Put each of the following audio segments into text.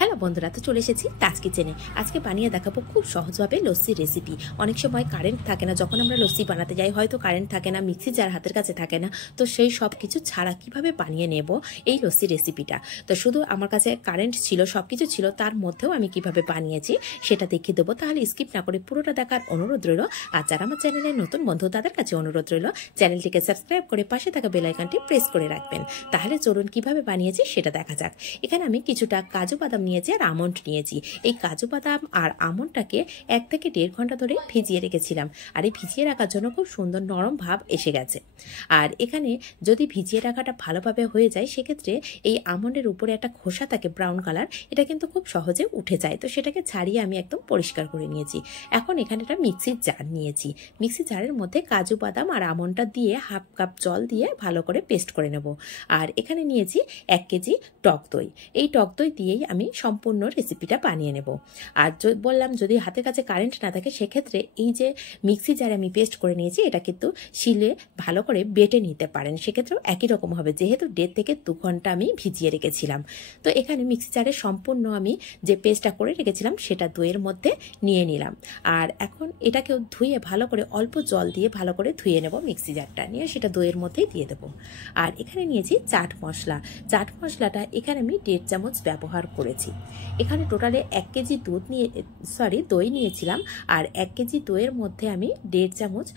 Hello বন্ধুরা, তো চলে এসেছি তাজ কিচেনে। আজকে বানিয়ে দেখাবো খুব সহজভাবে লস্যি রেসিপি। অনেক সময় কারেন্ট থাকে না, যখন আমরা লস্যি বানাতে যাই হয়তো কারেন্ট থাকে না, মিক্সি জার হাতের কাছে থাকে না, তো সেই সব কিছু ছাড়া কিভাবে বানিয়ে নেব এই লস্যি রেসিপিটা। তো শুধু আমার কাছে কারেন্ট ছিল, সব কিছু ছিল, তার মধ্যেও আমি কিভাবে বানিয়েছি সেটা দেখিয়ে দেবো। তাহলে স্কিপ না করে পুরোটা দেখার অনুরোধ রইল। আর যারা আমার চ্যানেলের নতুন বন্ধু তাদের কাছে অনুরোধ রইল চ্যানেলটিকে সাবস্ক্রাইব করে পাশে থাকা বেল আইকনটি প্রেস করে রাখবেন। তাহলে চলুন কিভাবে বানিয়েছি সেটা দেখা যাক। এখানে আমি কিছুটা কাজু বাদাম নিয়েছি আর আমন্ড নিয়েছি। এই কাজু বাদাম আর আমন্ডটাকে 1 থেকে 1.5 ঘন্টা ধরে ভিজিয়ে রেখেছিলাম। আর এই ভিজিয়ে রাখার জন্য খুব সুন্দর নরম ভাব এসে গেছে। আর এখানে যদি ভিজিয়ে রাখাটা ভালোভাবে হয়ে যায় সেক্ষেত্রে এই আমন্ডের উপরে একটা খোসা থাকে ব্রাউন কালার, এটা কিন্তু খুব সহজে উঠে যায়। তো সেটাকে ছাড়িয়ে আমি একদম পরিষ্কার করে নিয়েছি। এখন এখানে একটা মিক্সির জার নিয়েছি। মিক্সি জারের মধ্যে কাজু বাদাম আর আমন্ডটা দিয়ে 1/2 কাপ জল দিয়ে ভালো করে পেস্ট করে নেব। আর এখানে নিয়েছি 1 কেজি টক দই। এই টক দই দিয়েই আমি সম্পূর্ণ রেসিপিটা বানিয়ে নেব। আর বললাম যদি হাতের কাছে কারেন্ট না থাকে সেক্ষেত্রে এই যে মিক্সি জারে আমি পেস্ট করে নিয়েছি এটা কিন্তু শিলে ভালো করে বেটে নিতে পারেন, সেক্ষেত্রেও একই রকম হবে, যেহেতু 1.5 থেকে 2 ঘন্টা আমি ভিজিয়ে রেখেছিলাম। তো এখানে মিক্সি জারে সম্পূর্ণ আমি যে পেস্টটা করে রেখেছিলাম সেটা দইয়ের মধ্যে নিয়ে নিলাম। আর এখন এটাকেও ধুয়ে ভালো করে অল্প জল দিয়ে ভালো করে ধুয়ে নেব। মিক্সি জারটা নিয়ে সেটা দইয়ের মধ্যেই দিয়ে দেবো। আর এখানে নিয়েছি চাট মশলা। চাট মশলাটা এখানে আমি 1.5 চামচ ব্যবহার করেছি। এখানে টোটালে 1 কেজি দই নিয়েছিলাম। আর 1 কেজি দইয়ের মধ্যে আমি 1.5 চামচ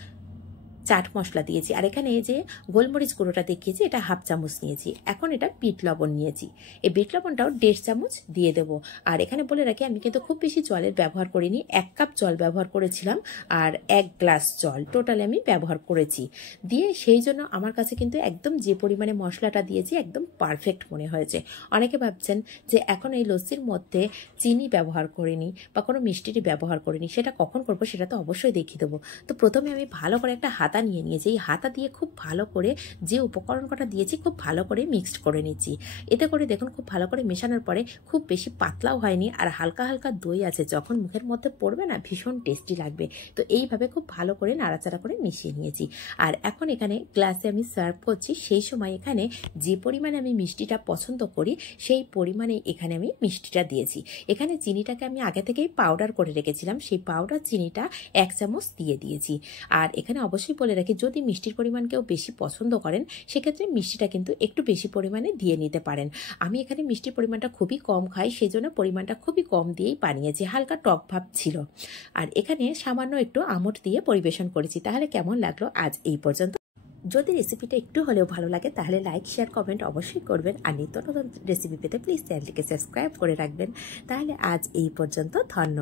চাট মশলা দিয়েছি। আর এখানে এই যে গোলমরিচ গুঁড়োটা দেখিয়েছি এটা 1/2 চামচ নিয়েছি। এখন এটা বিট লবণ নিয়েছি, এই বিট লবণটাও 1.5 চামচ দিয়ে দেব। আর এখানে বলে রাখি আমি কিন্তু খুব বেশি জলের ব্যবহার করিনি, 1 কাপ জল ব্যবহার করেছিলাম আর 1 গ্লাস জল টোটালে আমি ব্যবহার করেছি। দিয়ে সেই জন্য আমার কাছে কিন্তু একদম যে পরিমাণে মশলাটা দিয়েছি একদম পারফেক্ট মনে হয়েছে। অনেকে ভাবছেন যে এখন এই লস্যির মধ্যে চিনি ব্যবহার করিনি বা কোনো মিষ্টিরই ব্যবহার করিনি, সেটা কখন করবো সেটা তো অবশ্যই দেখিয়ে দেবো। তো প্রথমে আমি ভালো করে একটা হাতা নিয়ে নিয়েছি। এই হাতা দিয়ে খুব ভালো করে যে উপকরণ কটা দিয়েছি খুব ভালো করে মিক্সড করে নিচ্ছি। এতে করে দেখুন খুব ভালো করে মেশানোর পরে খুব বেশি পাতলাও হয়নি আর হালকা হালকা দই আছে, যখন মুখের মধ্যে পড়বে না ভীষণ টেস্টি লাগবে। তো এইভাবে খুব ভালো করে নাড়াচাড়া করে মিশিয়ে নিয়েছি। আর এখন এখানে গ্লাসে আমি সার্ভ করছি। সেই সময় এখানে যে পরিমাণে আমি মিষ্টিটা পছন্দ করি সেই পরিমাণে এখানে আমি মিষ্টিটা দিয়েছি। এখানে চিনিটাকে আমি আগে থেকেই পাউডার করে রেখেছিলাম, সেই পাউডার চিনিটা 1 চামচ দিয়ে দিয়েছি। আর এখানে অবশ্যই বলে রাখি যদি মিষ্টির পরিমাণ কেউ বেশি পছন্দ করেন সেক্ষেত্রে মিষ্টিটা কিন্তু একটু বেশি পরিমাণে দিয়ে নিতে পারেন। আমি এখানে মিষ্টির পরিমাণটা খুবই কম খাই, সেই জন্য পরিমাণটা খুবই কম দিয়েই বানিয়েছি, হালকা টক ভাব ছিল। আর এখানে সামান্য একটু আমন্ড দিয়ে পরিবেশন করেছি। তাহলে কেমন লাগলো আজ এই পর্যন্ত। যদি রেসিপিটা একটু হলেও ভালো লাগে তাহলে লাইক শেয়ার কমেন্ট অবশ্যই করবেন। আর নিত্য নতুন রেসিপি পেতে প্লিজ চ্যানেলটিকে সাবস্ক্রাইব করে রাখবেন। তাহলে আজ এই পর্যন্ত, ধন্যবাদ।